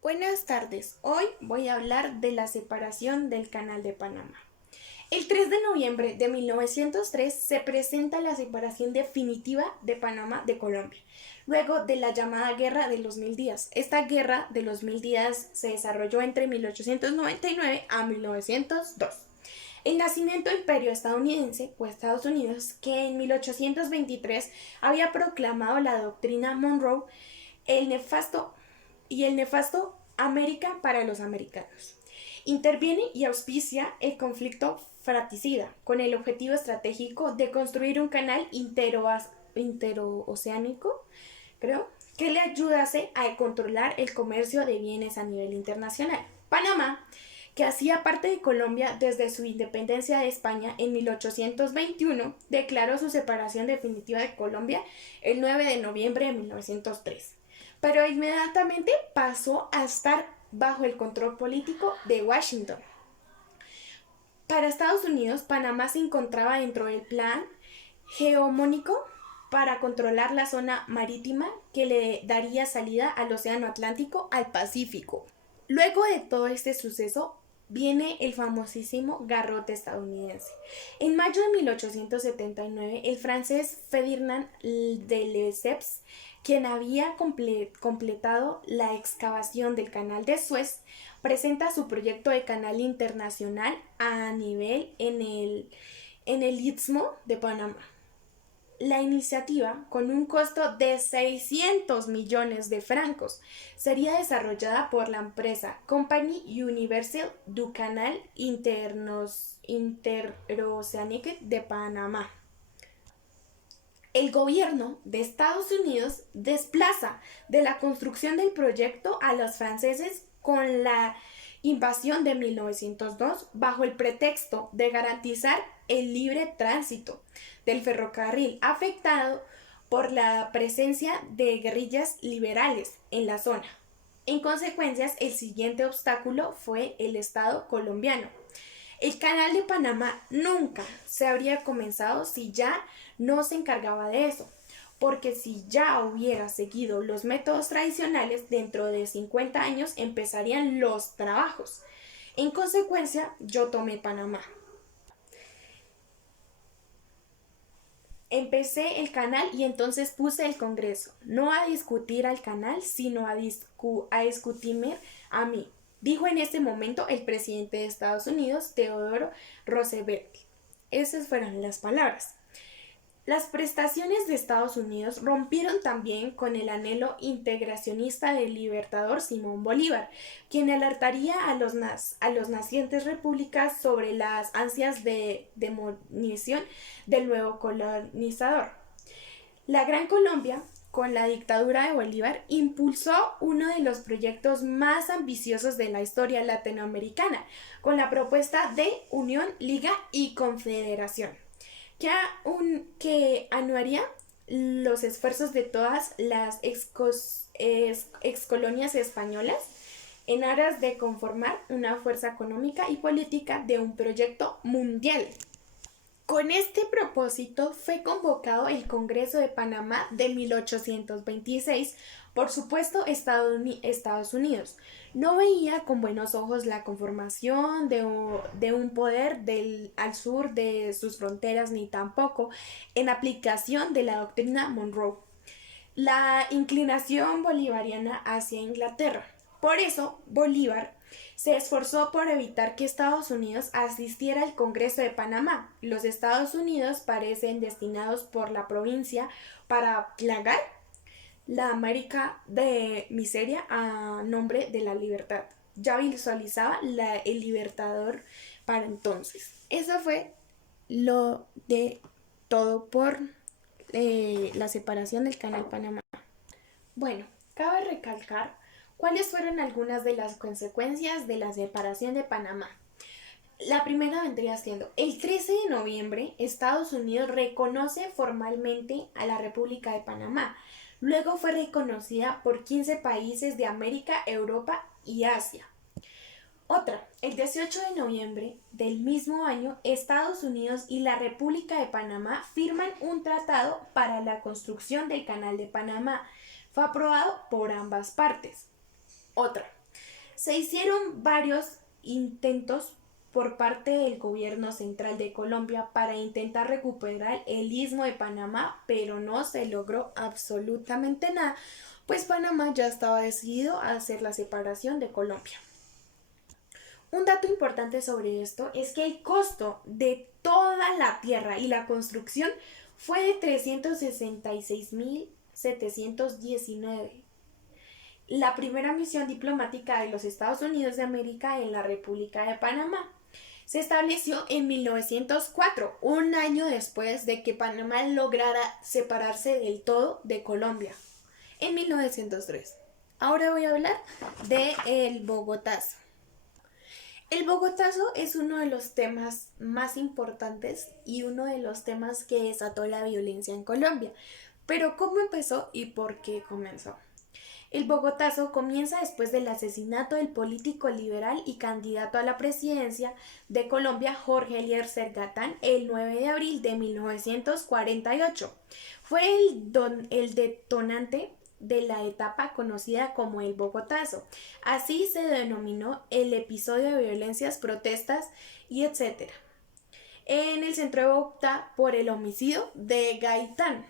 Buenas tardes, hoy voy a hablar de la separación del Canal de Panamá. El 3 de noviembre de 1903 se presenta la separación definitiva de Panamá de Colombia, luego de la llamada Guerra de los Mil Días. Esta Guerra de los Mil Días se desarrolló entre 1899 a 1902. El nacimiento del Imperio estadounidense, o Estados Unidos, que en 1823 había proclamado la doctrina Monroe, el nefasto América para los americanos. Interviene y auspicia el conflicto fratricida con el objetivo estratégico de construir un canal interoceánico, que le ayudase a controlar el comercio de bienes a nivel internacional. Panamá, que hacía parte de Colombia desde su independencia de España en 1821, declaró su separación definitiva de Colombia el 9 de noviembre de 1903, pero inmediatamente pasó a estar bajo el control político de Washington. Para Estados Unidos, Panamá se encontraba dentro del plan hegemónico para controlar la zona marítima que le daría salida al Océano Atlántico al Pacífico. Luego de todo este suceso, viene el famosísimo garrote estadounidense. En mayo de 1879, el francés Ferdinand de Lesseps, quien había completado la excavación del Canal de Suez, presenta su proyecto de canal internacional a nivel en el Istmo de Panamá. La iniciativa, con un costo de 600 millones de francos, sería desarrollada por la empresa Compagnie Universelle du Canal Interoceanique de Panamá. El gobierno de Estados Unidos desplaza de la construcción del proyecto a los franceses con la invasión de 1902 bajo el pretexto de garantizar el libre tránsito del ferrocarril afectado por la presencia de guerrillas liberales en la zona. En consecuencia, el siguiente obstáculo fue el Estado colombiano. El Canal de Panamá nunca se habría comenzado si ya no se encargaba de eso, porque si ya hubiera seguido los métodos tradicionales, dentro de 50 años empezarían los trabajos. En consecuencia, yo tomé Panamá. Empecé el canal y entonces puse el Congreso, no a discutir al canal, sino a discutirme a mí, dijo en ese momento el presidente de Estados Unidos, Theodore Roosevelt. Esas fueron las palabras. Las prestaciones de Estados Unidos rompieron también con el anhelo integracionista del libertador Simón Bolívar, quien alertaría a los nacientes repúblicas sobre las ansias de demolición del nuevo colonizador. La Gran Colombia, con la dictadura de Bolívar, impulsó uno de los proyectos más ambiciosos de la historia latinoamericana, con la propuesta de Unión, Liga y Confederación, que anuaría los esfuerzos de todas las excolonias españolas en aras de conformar una fuerza económica y política de un proyecto mundial. Con este propósito fue convocado el Congreso de Panamá de 1826. Por supuesto, Estados Unidos no veía con buenos ojos la conformación de un poder al sur de sus fronteras, ni tampoco en aplicación de la doctrina Monroe, la inclinación bolivariana hacia Inglaterra. Por eso, Bolívar se esforzó por evitar que Estados Unidos asistiera al Congreso de Panamá. Los Estados Unidos parecen destinados por la provincia para plagar la América de miseria a nombre de la libertad. Ya visualizaba el libertador para entonces. Eso fue lo de todo por la separación del Canal Panamá. Bueno, cabe recalcar cuáles fueron algunas de las consecuencias de la separación de Panamá. La primera vendría siendo, el 13 de noviembre, Estados Unidos reconoce formalmente a la República de Panamá. Luego fue reconocida por 15 países de América, Europa y Asia. Otra, el 18 de noviembre del mismo año, Estados Unidos y la República de Panamá firman un tratado para la construcción del Canal de Panamá. Fue aprobado por ambas partes. Otra, Se hicieron varios intentos por parte del gobierno central de Colombia para intentar recuperar el istmo de Panamá, pero no se logró absolutamente nada, pues Panamá ya estaba decidido a hacer la separación de Colombia. Un dato importante sobre esto es que el costo de toda la tierra y la construcción fue de 366.719. La primera misión diplomática de los Estados Unidos de América en la República de Panamá se estableció en 1904, un año después de que Panamá lograra separarse del todo de Colombia, en 1903. Ahora voy a hablar de el Bogotazo. El Bogotazo es uno de los temas más importantes y uno de los temas que desató la violencia en Colombia. Pero ¿cómo empezó y por qué comenzó? El Bogotazo comienza después del asesinato del político liberal y candidato a la presidencia de Colombia, Jorge Eliezer Gaitán, el 9 de abril de 1948. Fue el detonante de la etapa conocida como el Bogotazo. Así se denominó el episodio de violencias, protestas y etc. En el centro de Bogotá por el homicidio de Gaitán.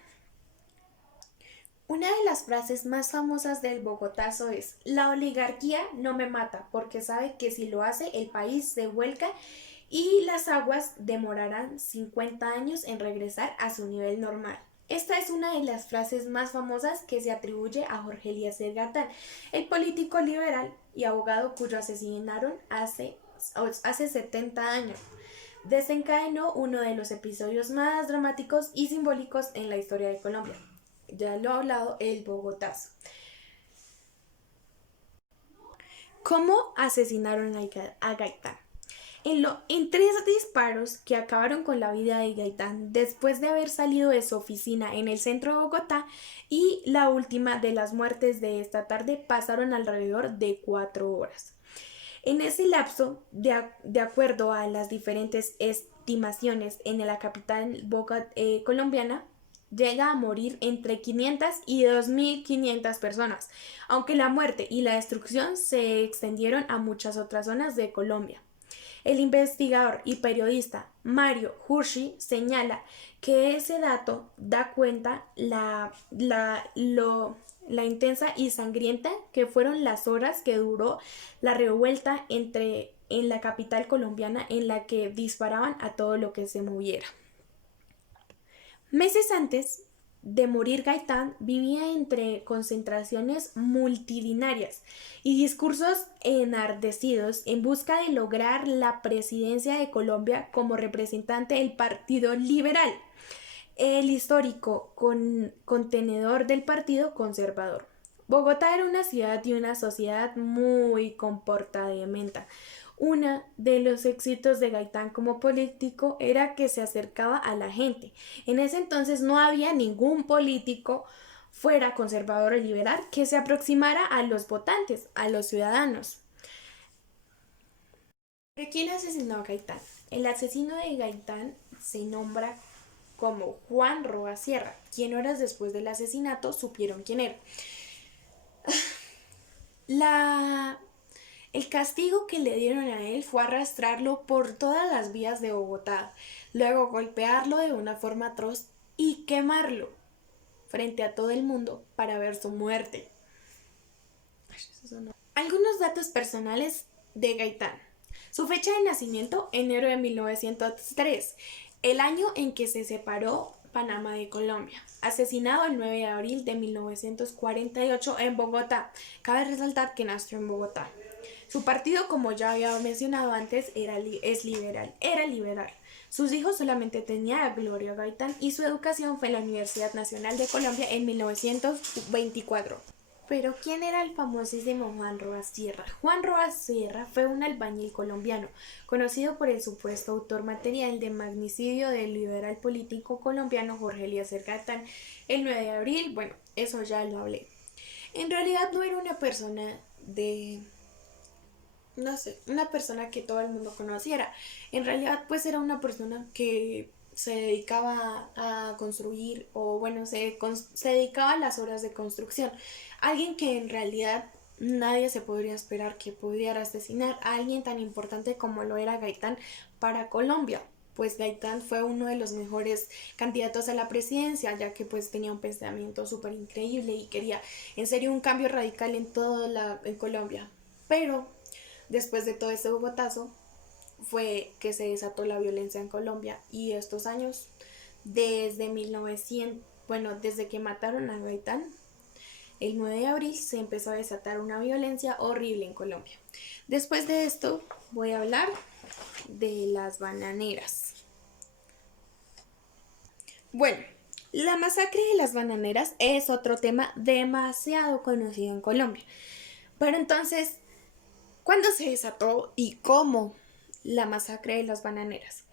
Una de las frases más famosas del Bogotazo es: la oligarquía no me mata porque sabe que si lo hace el país se vuelca y las aguas demorarán 50 años en regresar a su nivel normal. Esta es una de las frases más famosas que se atribuye a Jorge Eliezer Gaitán, el político liberal y abogado cuyo asesinaron hace 70 años. Desencadenó uno de los episodios más dramáticos y simbólicos en la historia de Colombia. Ya lo he hablado, el Bogotazo. ¿Cómo asesinaron a Gaitán? En 3 disparos que acabaron con la vida de Gaitán después de haber salido de su oficina en el centro de Bogotá, y la última de las muertes de esta tarde pasaron alrededor de 4 horas. En ese lapso, de acuerdo a las diferentes estimaciones en la capital colombiana, llega a morir entre 500 y 2.500 personas, aunque la muerte y la destrucción se extendieron a muchas otras zonas de Colombia. El investigador y periodista Mario Hirschi señala que ese dato da cuenta la intensa y sangrienta que fueron las horas que duró la revuelta en la capital colombiana, en la que disparaban a todo lo que se moviera. Meses antes de morir, Gaitán vivía entre concentraciones multitudinarias y discursos enardecidos en busca de lograr la presidencia de Colombia como representante del Partido Liberal, el histórico contenedor del Partido Conservador. Bogotá era una ciudad y una sociedad muy comportamienta. Uno de los éxitos de Gaitán como político era que se acercaba a la gente. En ese entonces no había ningún político, fuera conservador o liberal, que se aproximara a los votantes, a los ciudadanos. ¿Pero quién asesinó a Gaitán? El asesino de Gaitán se nombra como Juan Roa Sierra, quien horas después del asesinato supieron quién era. El castigo que le dieron a él fue arrastrarlo por todas las vías de Bogotá, luego golpearlo de una forma atroz y quemarlo frente a todo el mundo para ver su muerte. Algunos datos personales de Gaitán. Su fecha de nacimiento, enero de 1903, el año en que se separó Panamá de Colombia. Asesinado el 9 de abril de 1948 en Bogotá. Cabe resaltar que nació en Bogotá. Su partido, como ya había mencionado antes, era liberal. Sus hijos solamente tenía a Gloria Gaitán y su educación fue en la Universidad Nacional de Colombia en 1924. Pero ¿quién era el famosísimo Juan Roa Sierra? Juan Roa Sierra fue un albañil colombiano, conocido por el supuesto autor material del magnicidio del liberal político colombiano Jorge Eliezer Gaitán el 9 de abril. Bueno, eso ya lo hablé. En realidad no era una persona una persona que todo el mundo conociera. En realidad, pues era una persona que se dedicaba a construir, o bueno, se dedicaba a las obras de construcción. Alguien que en realidad nadie se podría esperar que pudiera asesinar a alguien tan importante como lo era Gaitán para Colombia. Pues Gaitán fue uno de los mejores candidatos a la presidencia, ya que pues tenía un pensamiento súper increíble y quería en serio un cambio radical en Colombia. Pero después de todo ese bogotazo fue que se desató la violencia en Colombia, y estos años, desde 1900, bueno, desde que mataron a Gaitán, el 9 de abril se empezó a desatar una violencia horrible en Colombia. Después de esto voy a hablar de las bananeras. Bueno, la masacre de las bananeras es otro tema demasiado conocido en Colombia. Pero entonces, ¿cuándo se desató y cómo la masacre de las bananeras?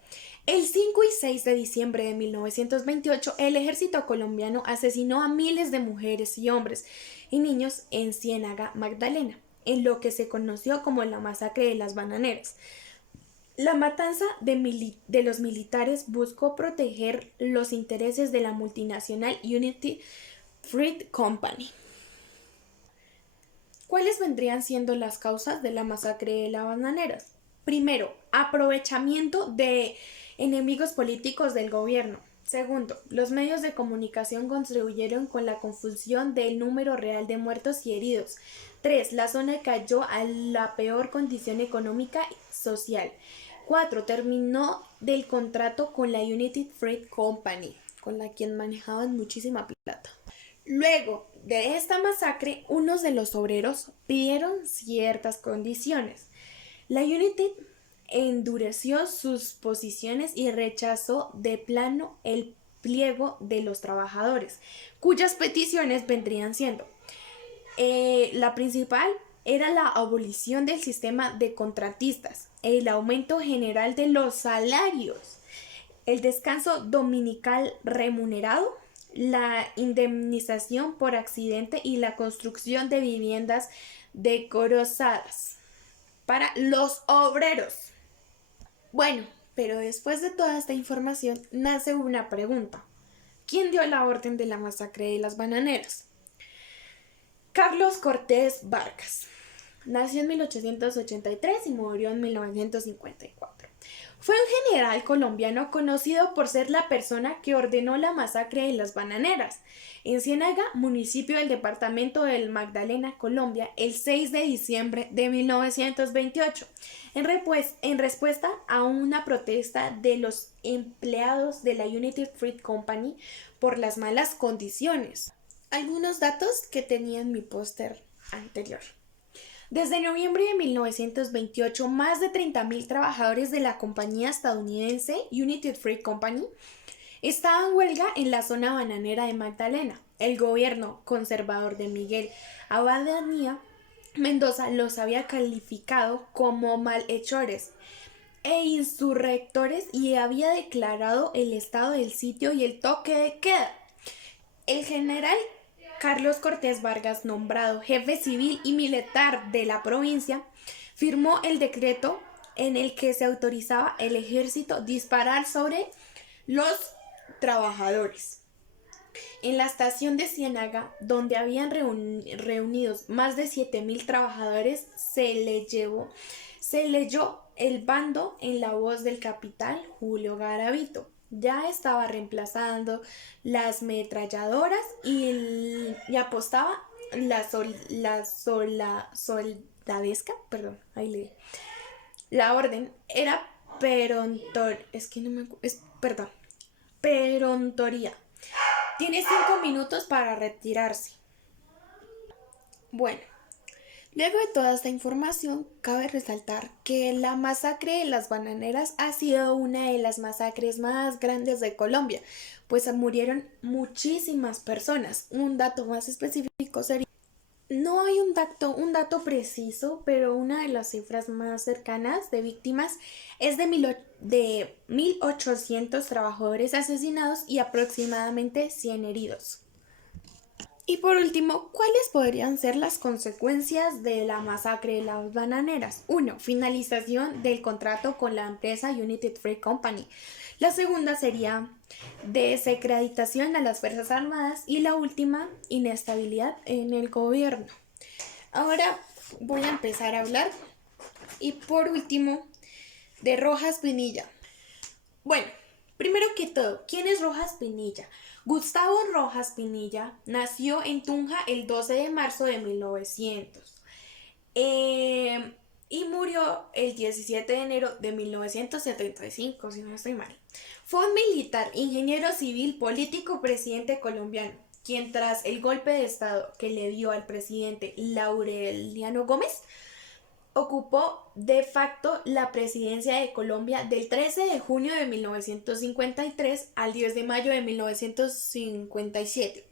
El 5 y 6 de diciembre de 1928, el ejército colombiano asesinó a miles de mujeres y hombres y niños en Ciénaga, Magdalena, en lo que se conoció como la masacre de las bananeras. La matanza de los militares buscó proteger los intereses de la multinacional United Fruit Company. ¿Cuáles vendrían siendo las causas de la masacre de las bananeras? Primero, aprovechamiento de enemigos políticos del gobierno. Segundo, los medios de comunicación contribuyeron con la confusión del número real de muertos y heridos. 3. La zona cayó a la peor condición económica y social. 4. Terminó del contrato con la United Fruit Company, con la quien manejaban muchísima plata. Luego de esta masacre, unos de los obreros pidieron ciertas condiciones. La United endureció sus posiciones y rechazó de plano el pliego de los trabajadores, cuyas peticiones vendrían siendo la principal era la abolición del sistema de contratistas, el aumento general de los salarios, el descanso dominical remunerado, la indemnización por accidente y la construcción de viviendas decorosadas para los obreros. Bueno, pero después de toda esta información nace una pregunta. ¿Quién dio la orden de la masacre de las bananeras? Carlos Cortés Vargas. Nació en 1883 y murió en 1954. Fue un general colombiano conocido por ser la persona que ordenó la masacre de las bananeras en Ciénaga, municipio del departamento del Magdalena, Colombia, el 6 de diciembre de 1928, en respuesta a una protesta de los empleados de la United Fruit Company por las malas condiciones. Algunos datos que tenía en mi póster anterior. Desde noviembre de 1928, más de 30.000 trabajadores de la compañía estadounidense United Fruit Company estaban en huelga en la zona bananera de Magdalena. El gobierno conservador de Miguel Abadía Mendoza los había calificado como malhechores e insurrectores y había declarado el estado del sitio y el toque de queda. El general Carlos Cortés Vargas, nombrado jefe civil y militar de la provincia, firmó el decreto en el que se autorizaba al ejército disparar sobre los trabajadores. En la estación de Ciénaga, donde habían reunidos más de 7.000 trabajadores, se leyó el bando en la voz del capitán Julio Garavito. Ya estaba reemplazando las ametralladoras y apostaba soldadesca, perdón, ahí leí. La orden era perontoria. Tiene 5 minutos para retirarse. Bueno, luego de toda esta información, cabe resaltar que la masacre de las bananeras ha sido una de las masacres más grandes de Colombia, pues murieron muchísimas personas. Un dato más específico sería, no hay un dato preciso, pero una de las cifras más cercanas de víctimas es de 1.800 trabajadores asesinados y aproximadamente 100 heridos. Y por último, ¿cuáles podrían ser las consecuencias de la masacre de las bananeras? 1. Finalización del contrato con la empresa United Fruit Company. La segunda sería desacreditación a las Fuerzas Armadas y la última, inestabilidad en el gobierno. Ahora voy a empezar a hablar y por último de Rojas Pinilla. Bueno, primero que todo, ¿quién es Rojas Pinilla? Gustavo Rojas Pinilla nació en Tunja el 12 de marzo de 1900 eh, y murió el 17 de enero de 1975, si no estoy mal. Fue un militar, ingeniero civil, político, presidente colombiano, quien tras el golpe de estado que le dio al presidente Laureliano Gómez, ocupó de facto la presidencia de Colombia del 13 de junio de 1953 al 10 de mayo de 1957.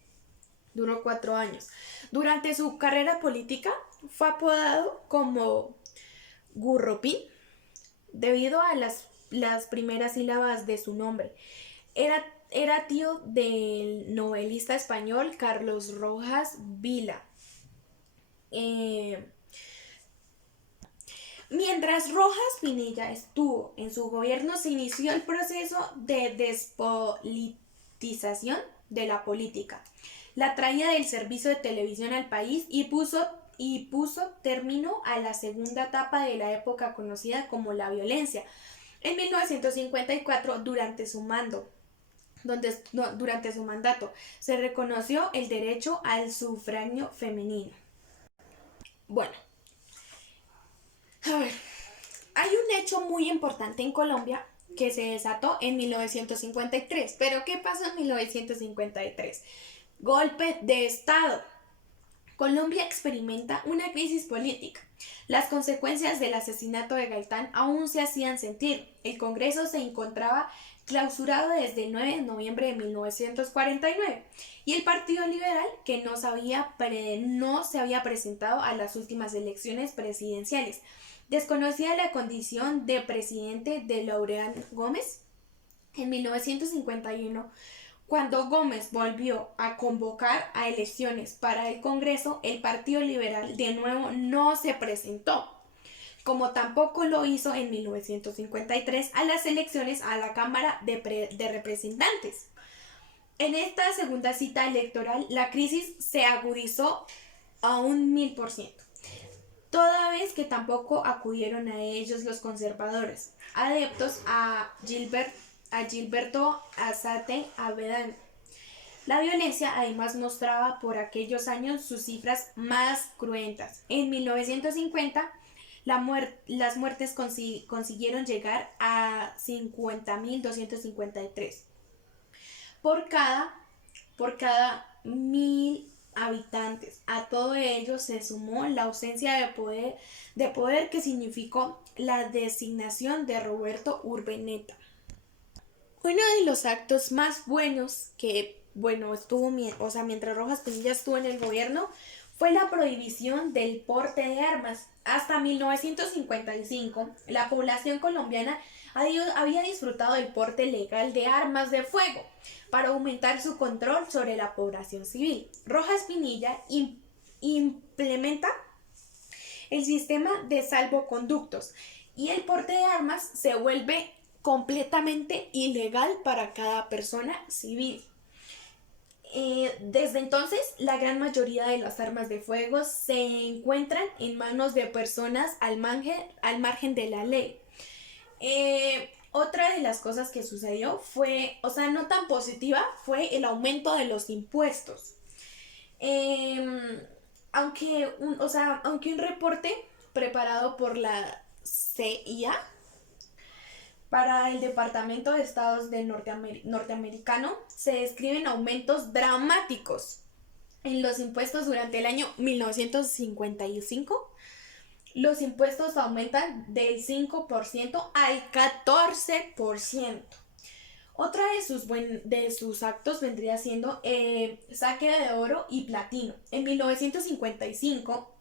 Duró 4 años. Durante su carrera política fue apodado como Gurropín debido a las primeras sílabas de su nombre. Era tío del novelista español Carlos Rojas Vila. Mientras Rojas Pinilla estuvo en su gobierno, se inició el proceso de despolitización de la política, la traída del servicio de televisión al país y puso término a la segunda etapa de la época conocida como la violencia. En 1954, durante su mandato, se reconoció el derecho al sufragio femenino. Bueno, a ver, hay un hecho muy importante en Colombia que se desató en 1953. ¿Pero qué pasó en 1953? Golpe de Estado. Colombia experimenta una crisis política. Las consecuencias del asesinato de Gaitán aún se hacían sentir. El Congreso se encontraba clausurado desde el 9 de noviembre de 1949 y el Partido Liberal, que no se había presentado a las últimas elecciones presidenciales, desconocía la condición de presidente de Laureliano Gómez. En 1951, cuando Gómez volvió a convocar a elecciones para el Congreso, el Partido Liberal de nuevo no se presentó, como tampoco lo hizo en 1953 a las elecciones a la Cámara de Representantes. En esta segunda cita electoral, la crisis se agudizó a un 1000%, toda vez que tampoco acudieron a ellos los conservadores, adeptos a Gilberto Azate Avedán. La violencia además mostraba por aquellos años sus cifras más cruentas. En 1950, las muertes consiguieron llegar a 50.253 por cada 1000 habitantes. A todo ello se sumó la ausencia de poder que significó la designación de Roberto Urdaneta. Uno de los actos más buenos que, mientras Rojas Pinilla estuvo en el gobierno, fue la prohibición del porte de armas. Hasta 1955, la población colombiana había disfrutado del porte legal de armas de fuego para aumentar su control sobre la población civil. Rojas Pinilla implementa el sistema de salvoconductos y el porte de armas se vuelve completamente ilegal para cada persona civil. Desde entonces, la gran mayoría de las armas de fuego se encuentran en manos de personas al margen de la ley. Otra de las cosas que sucedió fue, no tan positiva, fue el aumento de los impuestos. Aunque un reporte preparado por la CIA para el Departamento de Estados norteamericano se describen aumentos dramáticos en los impuestos durante el año 1955. Los impuestos aumentan del 5% al 14%. Otra de sus actos vendría siendo saque de oro y platino. En 1955,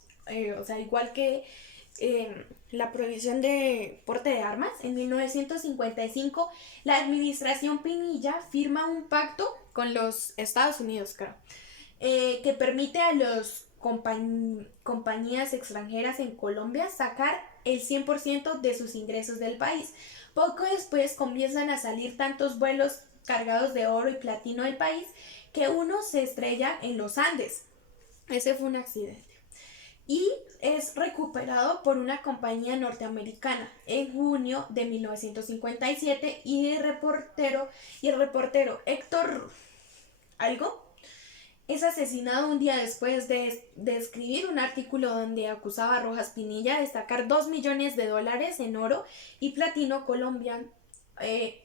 igual que la prohibición de porte de armas, en 1955 la administración Pinilla firma un pacto con los Estados Unidos, que permite a las compañías extranjeras en Colombia sacar el 100% de sus ingresos del país. Poco después comienzan a salir tantos vuelos cargados de oro y platino del país que uno se estrella en los Andes. Ese fue un accidente. y es recuperado por una compañía norteamericana en junio de 1957 y el reportero Héctor algo es asesinado un día después de escribir un artículo donde acusaba a Rojas Pinilla de sacar $2 millones en oro y platino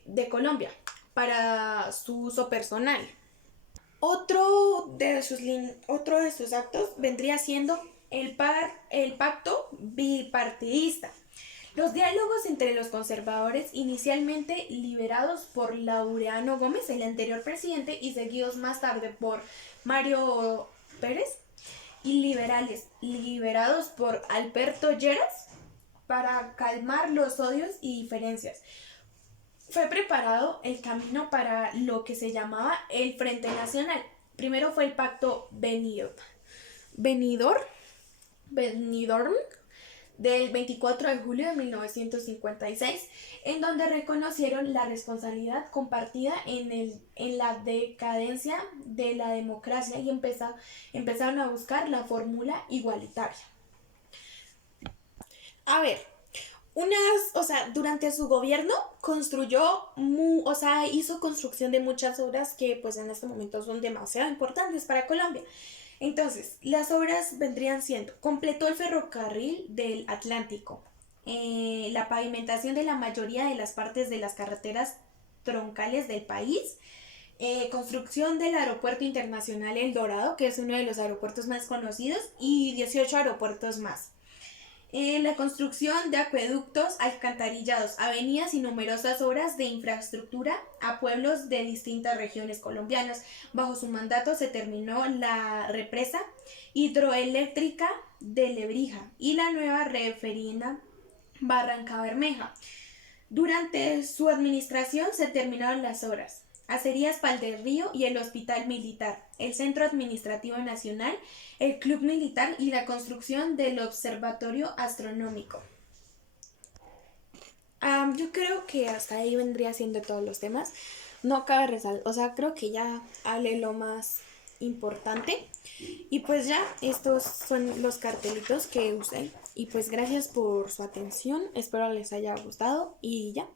de Colombia para su uso personal. Otro de sus actos vendría siendo el pacto bipartidista. Los diálogos entre los conservadores, inicialmente liderados por Laureano Gómez, el anterior presidente, y seguidos más tarde por Mario Pérez, y liberales, liderados por Alberto Lleras, para calmar los odios y diferencias. Fue preparado el camino para lo que se llamaba el Frente Nacional. Primero fue el pacto Benidorm del 24 de julio de 1956, en donde reconocieron la responsabilidad compartida en la decadencia de la democracia y empezaron a buscar la fórmula igualitaria. A ver, durante su gobierno hizo construcción de muchas obras que pues en este momento son demasiado importantes para Colombia. Entonces, las obras vendrían siendo: completó el ferrocarril del Atlántico, la pavimentación de la mayoría de las partes de las carreteras troncales del país, construcción del Aeropuerto Internacional El Dorado, que es uno de los aeropuertos más conocidos, y 18 aeropuertos más. La construcción de acueductos, alcantarillados, avenidas y numerosas obras de infraestructura a pueblos de distintas regiones colombianas. Bajo su mandato se terminó la represa hidroeléctrica de Lebrija y la nueva referida Barranca Bermeja. Durante su administración se terminaron las obras: Acerías Pal del Río y el Hospital Militar, el Centro Administrativo Nacional, el Club Militar y la construcción del Observatorio Astronómico. Yo creo que hasta ahí vendría siendo todos los temas. No cabe resaltar, creo que ya hablé lo más importante. Y pues ya, estos son los cartelitos que usé. Y pues gracias por su atención, espero les haya gustado y ya.